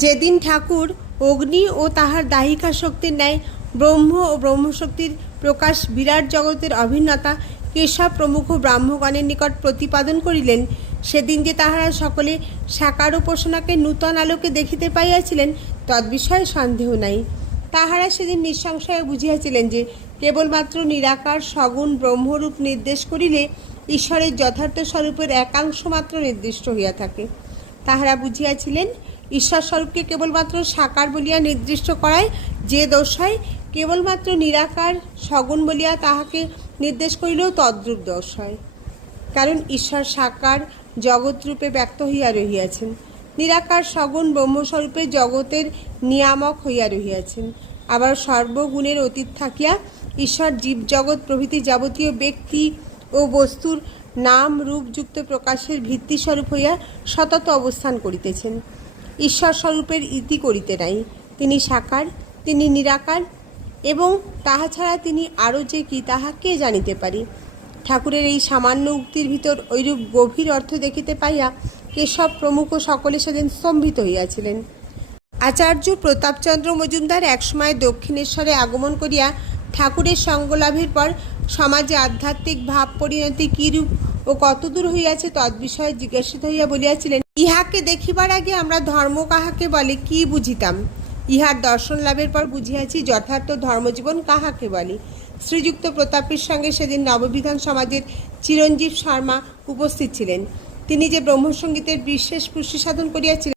যেদিন ঠাকুর অগ্নি ও তাহার দাহিকা শক্তির ন্যায় ব্রহ্ম ও ব্রহ্মশক্তির প্রকাশ বিরাট জগতের অভিন্নতা কেশব প্রমুখ ব্রাহ্মগণের নিকট প্রতিপাদন করিলেন, সেদিন যে তাহারা সকলে সাকার উপাসনাকে নূতন আলোকে দেখিতে পাইয়াছিলেন তদ্বিষয়ে সন্দেহ নাই। তাহারা সেদিন নিঃসংশয়ে বুঝিয়াছিলেন যে কেবলমাত্র নিরাকার সগুণ ব্রহ্মরূপ নির্দেশ করিলে ঈশ্বরের যথার্থ স্বরূপের একাংশ মাত্র নির্দিষ্ট হইয়া থাকে। তাহারা বুঝিয়াছিলেন ঈশ্বর স্বরূপকে কেবলমাত্র সাকার বলিয়া নির্দিষ্ট করায় যে দোষ হয়, কেবলমাত্র নিরাকার সগুণ বলিয়া তাহাকে নির্দেশ করিলেও তদ্রূপ দোষ হয়। কারণ ঈশ্বর সাকার জগৎরূপে ব্যক্ত হইয়া রহিয়াছেন, নিরাকার সগুণ ব্রহ্মস্বরূপে জগতের নিয়ামক হইয়া রহিয়াছেন। আবার সর্বগুণের অতীত থাকিয়া ঈশ্বর জীবজগৎ প্রভৃতি যাবতীয় ব্যক্তি ও বস্তুর নাম রূপযুক্ত প্রকাশের ভিত্তিস্বরূপ হইয়া সতত অবস্থান করিতেছেন। ঈশ্বর স্বরূপের ইতি করিতে নাই। তিনি সাকার, তিনি নিরাকার, এবং তাহা ছাড়া তিনি আরও যে কি তাহা কে জানিতে পারি। ঠাকুরের এই সামান্য উক্তির ভিতর ঐরূপ গভীর অর্থ দেখিতে পাইয়া কেশব প্রমুখ সকলে সেদিন স্তম্ভিত হইয়াছিলেন। আচার্য প্রতাপচন্দ্র মজুমদার একসময় দক্ষিণেশ্বরে আগমন করিয়া ঠাকুরের সঙ্গলাভের পর সমাজে আধ্যাত্মিক ভাব পরিণতি কিরূপ ও কতদূর হইয়াছে তদ্বিষয়ে জিজ্ঞাসিত হইয়া বলিয়াছিলেন, ইহাকে দেখিবার আগে আমরা ধর্ম কাহাকে বলে কি বুঝিতাম, ইহার দর্শন লাভের পর বুঝিয়াছি যথার্থ ধর্মজীবন কাহাকে বলে। শ্রীযুক্ত প্রতাপের সঙ্গে সেদিন নববিধান সমাজের চিরঞ্জীব শর্মা উপস্থিত ছিলেন। তিনি যে ব্রহ্মসঙ্গীতের বিশেষ পুষ্টি সাধন করিয়াছিলেন